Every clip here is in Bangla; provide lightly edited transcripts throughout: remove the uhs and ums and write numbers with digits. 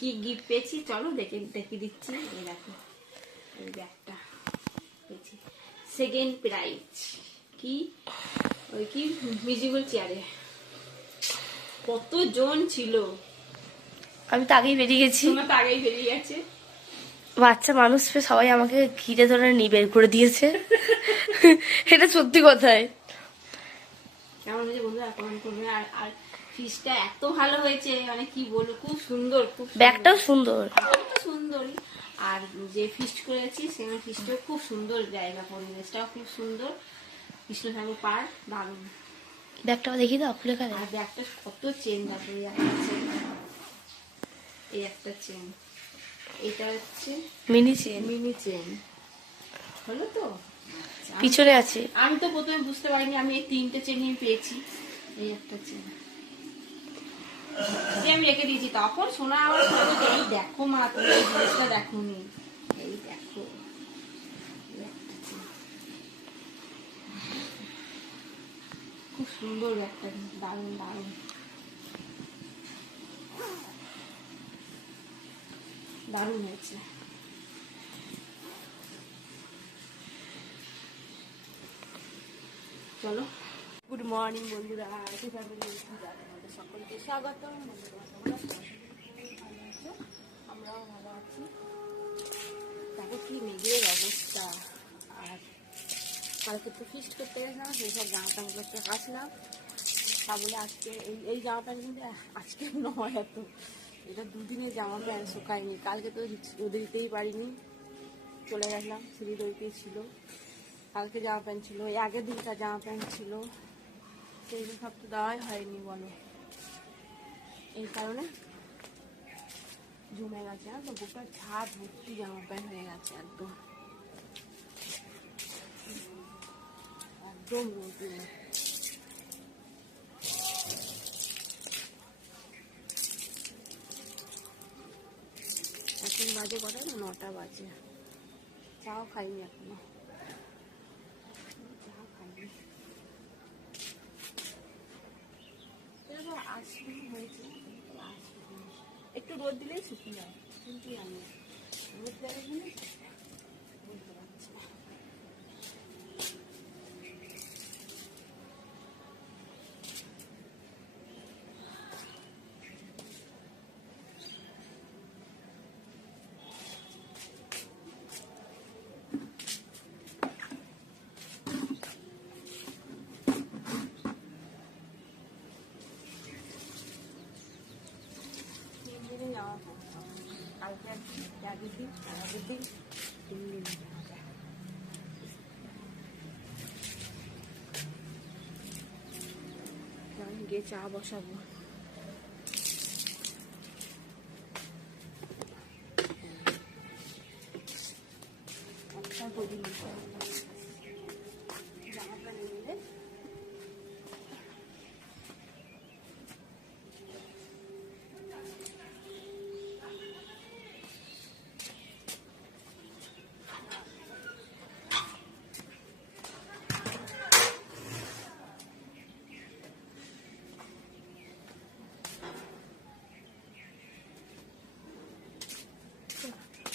কি গিফট পেয়েছি চলো দেখে দিচ্ছি। এই দেখো এই ব্যাগটা পেয়েছি, সেকেন্ড প্রাইজ। কি ওই কি মিউজিক্যাল চেয়ারে। কতজন ছিল, আমি তো আগেই বেরিয়ে গেছি, তোমার তো আগেই বেরিয়ে গেছে। বাচ্চা মানুষ সবাই আমাকে ঘিরে ধরে নিয়ে বের করে দিয়েছে। এটা সত্যি কথাই। কেমন হয়েছে বন্ধুরা কমেন্ট করবে। আর আর ফিশটা এত ভালো হয়েছে, মানে কি বলবো, খুব সুন্দর, খুব ব্যাগটাও সুন্দর, সুন্দরই। আর যে ফিস্ট করেছি সেখানে ফিস্টও খুব সুন্দর জায়গা, পরিবেশটাও খুব সুন্দর। কৃষ্ণ ঠাকুর পার্ক দারুণ। ব্যাগটাও দেখি দাও খুলে খাবে। আর ব্যাগটা কত চেন দেখো, এই একটা চেন, এই একটা চেন, এটা হচ্ছে মিনি চেন, মিনি চেন হলো তো। পিছনে আছে। আমি তো প্রথমে বুঝতে পারিনি, আমি এই তিনটে চেনই পেয়েছি। এই একটা চেন যে আমি রেখে দিয়েছি, তখন শোনা আবার বলছে, এই দেখো মা তুমি এই জিনিসটা দেখোনি, এই দেখো। খুব সুন্দর একটা, দারুণ দারুণ দারুণ হয়েছে। চলো, গুড মর্নিং বন্ধুরা, সকলকে স্বাগত। আমরাও ভালো আছি। দেখো কি মেঘের অবস্থা। আর কালকে তো ফিস্ট করতে গেছিলাম, সেই সব জামা প্যান্টগুলোকে আসলাম, তা বলে আজকে এই জামা প্যান্ট কিন্তু আজকে নয়, এত এটা দুদিনের জামা প্যান্ট শুকায়নি। কালকে তো রোদে দিতেই পারিনি, চলে গেলাম, সিঁড়ি রইতেই ছিল। কালকে জামা প্যান্ট ছিল, এই আগের দিনকার জামা প্যান্ট ছিল, সেইগুলো সব তো দেওয়াই হয়নি বলো। এই কারণে জমে গেছে, না তো গোটা ছাদ ভর্তি জামা প্যান্ট হয়ে গেছে, একদম একদম রোদে। এখন বাজে কটা, 9টা বাজে, চাও খাইনি এখনো, চা খাইনি। আসবে হয়েছে, একটু রোদ দিলেই শুকিয়ে যায়, কিন্তু আমি রোদ দেওয়ার জন্য বলতে পারছি না। কালকে আগের দিন, আগের দিন 3 দিন গিয়ে চা বসাবো। একটা করি জামাটা নিলে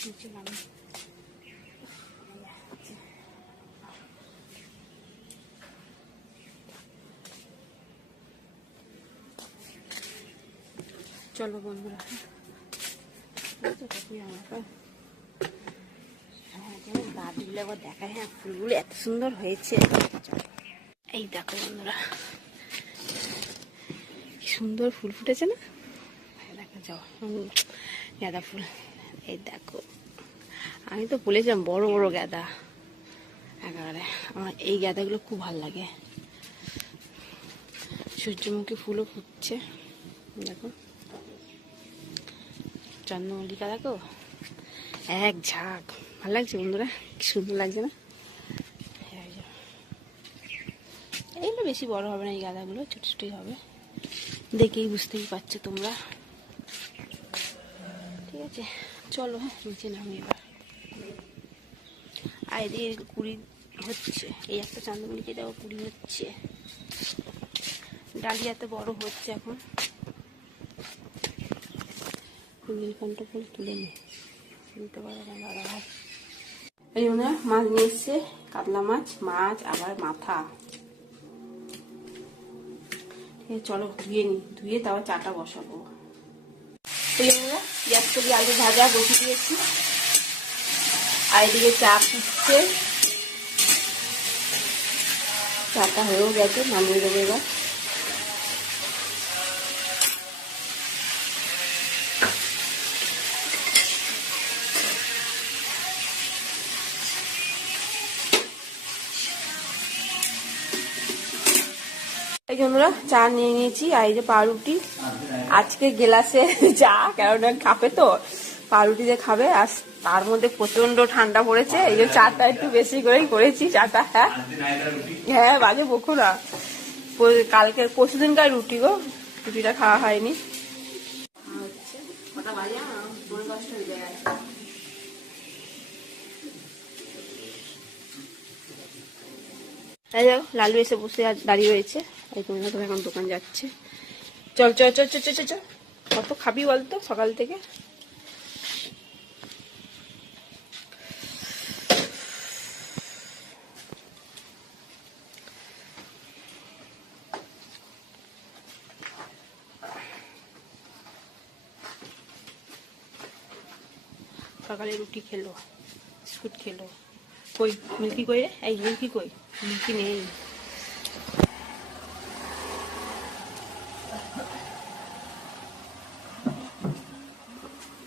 নিচে নামি। চলো বন্ধুরা, গা দিলে আবার দেখা, হ্যাঁ ফুলগুলো এত সুন্দর হয়েছে। এই দেখো বন্ধুরা, কি সুন্দর ফুল ফুটেছে না, দেখা যাও গাঁদা ফুল। এই দেখো, আমি তো বলেছিলাম বড় বড় গাঁদা একেবারে, আমার এই গাঁদাগুলো খুব ভালো লাগে। সূর্যমুখী ফুলও ফুটছে, দেখো চন্দ্রমল্লিকা দেখো, এক ঝাঁক, ভালো লাগছে বন্ধুরা, কি সুন্দর লাগছে না। এইগুলো বেশি বড় হবে না, এই গাঁদাগুলো ছোট ছোটই হবে, দেখেই বুঝতেই পারছো তোমরা। ঠিক আছে চলো, হ্যাঁ নিচে নামি এবার। আর এদিকে কুড়ি হচ্ছে, এই একটা চাঁদমল্লিকে দেখো কুড়ি হচ্ছে, ডালিয়াতে বড় হচ্ছে এখন। নীলকণ্ঠ ফুল তুলে নি তুলতে পারে না দাদা ভাই। এই জন্য মাছ নিয়ে এসছে, কাতলা মাছ, মাছ আবার মাথা। ঠিক আছে চলো ধুয়ে নি, ধুয়ে তারপর চাটা বসাবো। এই জন্য পেঁয়াজ কলি আলু ভাজা বসিয়ে দিয়েছি, আর এদিকে চা ফুটছে, চাটা হয়েও গেছে, নামিয়ে দেবো এবার। এই জন্যরা চা নিয়ে নিয়েছি, আর এই যে পাউরুটি, আজকে গ্লাসে চা, কেননা কাপে তো পাউরুটি দিয়ে খাবে। আর তার মধ্যে প্রচন্ড ঠান্ডা পড়েছে, এই যে চাটা একটু বেশি করেই করেছি চাটা। হ্যাঁ হ্যাঁ বাজে বকো না, কালকে পরশু দিনকার রুটি গো, রুটিটা খাওয়া হয়নি। কটা বাজে? 10:30 হয়ে যায়। লালু এসে বসে দাঁড়িয়ে রয়েছে, এই তোমরা তো এখন দোকান যাচ্ছে। চল চল চল চল চল চল, কত খাবি বলতো সকাল থেকে? সকালে রুটি খেলো, বিস্কুট খেলো। কই মিল্কি কই রে? এই মিল্কি কই? মিল্কি নেই।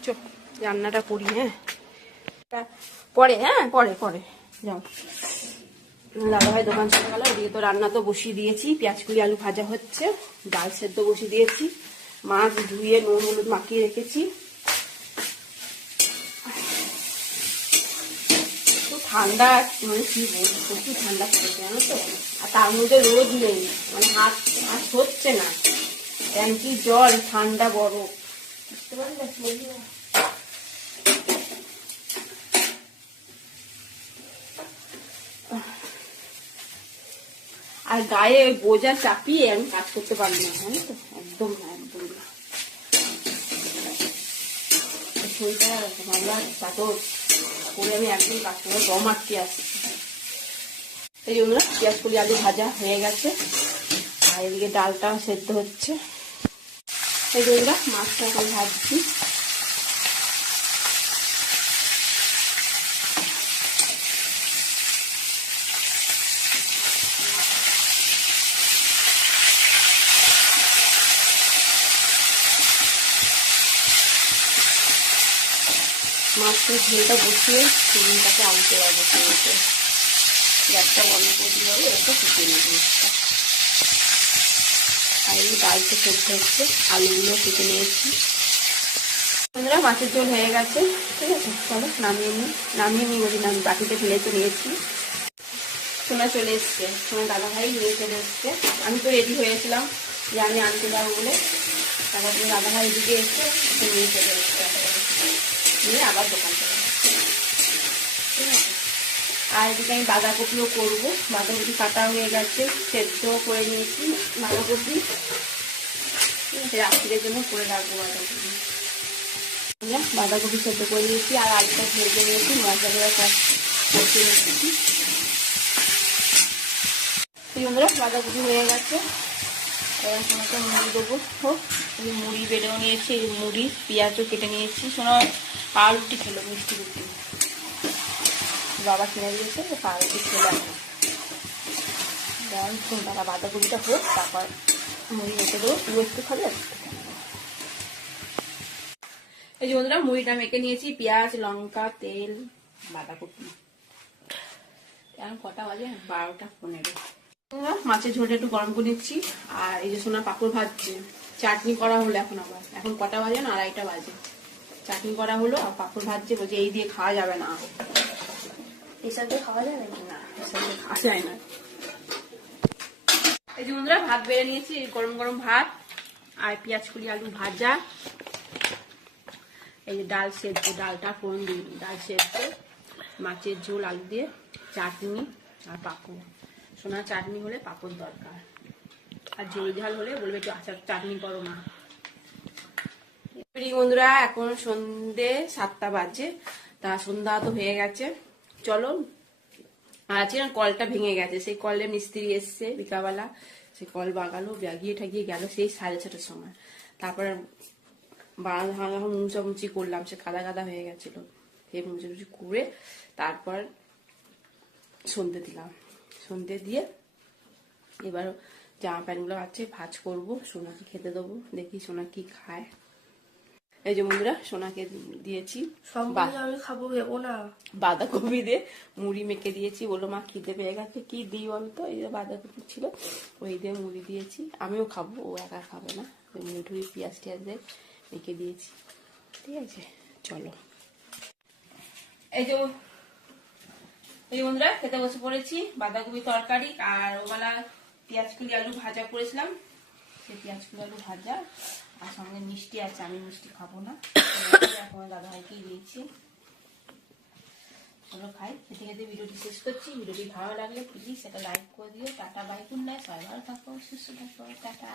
চল রান্নাটা করি। হ্যাঁ পরে, হ্যাঁ পরে পরে যাও। দাদা ভাই দোকান চলে গেল, এদিকে তো রান্না তো বসিয়ে দিয়েছি, পেঁয়াজ কুড়ি আলু ভাজা হচ্ছে, ডাল সেদ্ধ বসিয়ে দিয়েছি, মাছ ধুয়ে নুন হলুদ মাখিয়ে রেখেছি। ঠান্ডা মানে কি বলবো, প্রচুর ঠান্ডা পড়েছে জানো তো। আর তার মধ্যে রোদ নেই, মানে হাত হাত হচ্ছে না, ট্যাঙ্কি জল, ঠান্ডা বরফ, বুঝতে পারলে? আর গায়ে বোঝা চাপিয়ে আমি কাজ করতে পারবো না, জানো তো, একদম না, একদম না। শরীরটা ভালো চাদর করে আমি একদম কাজ করে দম আটকে আসছি। এই জন্য পেঁয়াজ কলি আলু ভাজা হয়ে গেছে, আর এদিকে ডালটা সেদ্ধ হচ্ছে। এই জন্য মাছটা এখন ভাজছি। মাছের ঝোলটা বসিয়ে চিকেনটাকে আনতে পারবো, গ্যাসটা বন্ধ করে দিয়ে হবে, একটু ফুটিয়ে নেবো মাছটা। আর এই ডালটা সেদ্ধ হচ্ছে, আলুগুলো কেটে নিয়েছি। বন্ধুরা মাছের ঝোল হয়ে গেছে, ঠিক আছে চলো নামিয়ে নিই বলি, আমি বাটিতে ফেলে তো নিয়েছি। সোনা চলে এসছে, সোনা দাদা ভাই নিয়ে চলে এসছে। আমি তো রেডি হয়েছিলাম যে আমি আনতে যাবো বলে, তারপর তুমি দাদা ভাই দিকে এসছে, নিয়ে চলে এসছে, নিয়ে আবার দোকান চলে যাচ্ছে, ঠিক আছে। আর এদিকে আমি বাঁধাকপিও করবো, বাঁধাকপি কাটা হয়ে গেছে, সেদ্ধ করে নিয়েছি বাঁধাকপি, ঠিক আছে, রাত্রির জন্য করে রাখবো বাঁধাকপি। বাঁধাকপি সেদ্ধ করে নিয়েছি, আর আলুটা ভেজে নিয়েছি, মশলা করে কষিয়ে নিয়েছি। সেই বন্ধুরা বাঁধাকপি হয়ে গেছে, এবার সোনাকে মুড়ি দেবো। হোক, মুড়ি বেড়েও নিয়েছি, মুড়ি পেঁয়াজও কেটে নিয়েছি। সোনা পাউরুটি খেলো, মিষ্টি রুটি বাবা কিনে দিয়েছে, পাউরুটি খেলে এখন তারা বাঁধাকপিটা হোক, তারপর মুড়ি মেখে দেবো। তুই একটু খাবে? এই যে বন্ধুরা মুড়িটা মেখে নিয়েছি, পেঁয়াজ লঙ্কা তেল বাঁধাকপি। এখন কটা বাজে? 12:15। মাছের ঝোলটা একটু গরম করে নিচ্ছি, আর এই যে সোনা পাঁপড় ভাজছে, চাটনি করা হলো। এখন কটা বাজে? না 2:30 বাজে। চাটনি করা হলো আর পাঁপড় ভাজছে, বলছে এই দিয়ে খাওয়া যাবে না। এসব দিয়ে খাওয়া যাবে না, এসব দিয়ে খাওয়া যায় না। এই যে বন্ধুরা ভাত বেড়ে নিয়েছি, গরম গরম ভাত আর পেঁয়াজ কুড়ি আলু ভাজা, এই যে ডাল সেদ্ধ, ডালটা ফোড়ন দিই, ডাল সেদ্ধ, মাছের ঝোল আলু দিয়ে, চাটনি আর পাঁপড়। সোনা চাটনি হলে পাঁপড় দরকার, আর ঝোল ঝাল হলে বলবে একটু আচার চাটনি করো মা। বন্ধুরা এখন সন্ধে 7টা বাজে, তা সন্ধ্যা তো হয়ে গেছে। চলো, আজকে না কলটা ভেঙে গেছে, সেই কলে মিস্ত্রি এসছে বিকাবেলা, সেই কল বাগালো, বাগিয়ে ঠাগিয়ে গেল সেই 6:30টার সময়। তারপরে বারান্দা ভাঙা মুচামুচি করলাম, সে কাদা কাদা হয়ে গেছিল, সেই মুচামুচি করে তারপর সন্ধে দিলাম। সন্ধে দিয়ে এবার জামা প্যান্টগুলো আছে ভাঁজ করবো, সোনাকে খেতে দেবো, দেখি সোনা কি খায়। এই যে বন্ধুরা সোনাকে দিয়েছি আমি খাবো, ভেবো না। বাঁধাকপি দিয়ে মুড়ি মেখে দিয়েছি, বললো মা খিদে পেয়ে গেছে, কি দিই বলতো, এই যে বাঁধাকপি ছিল ওই দিয়ে মুড়ি দিয়েছি, আমিও খাবো, ও একা খাবে না, ওই মুড়ি টুড়ি পেঁয়াজ টিয়াজ দিয়ে মেখে দিয়েছি। ঠিক আছে, চলো। এই যে বন্ধুরা খেতে বসে পড়েছি, বাঁধাকপি তরকারি আর ওবেলা পেঁয়াজ কুলি আলু ভাজা করেছিলাম, সেই পেঁয়াজ কুলি আলু ভাজা আর সঙ্গে মিষ্টি আছে, আমি মিষ্টি খাবো না, এখন দাদা ভাইকে দিয়েছি। চলো খাই, খেতে খেতে ভিডিওটি শেষ করছি। ভিডিওটি ভালো লাগলে প্লিজ একটা লাইক করে দিও। টাটা, বাই, গুড নাইট, সবাই ভালো থাকো, সুস্থ থাকো, টাটা।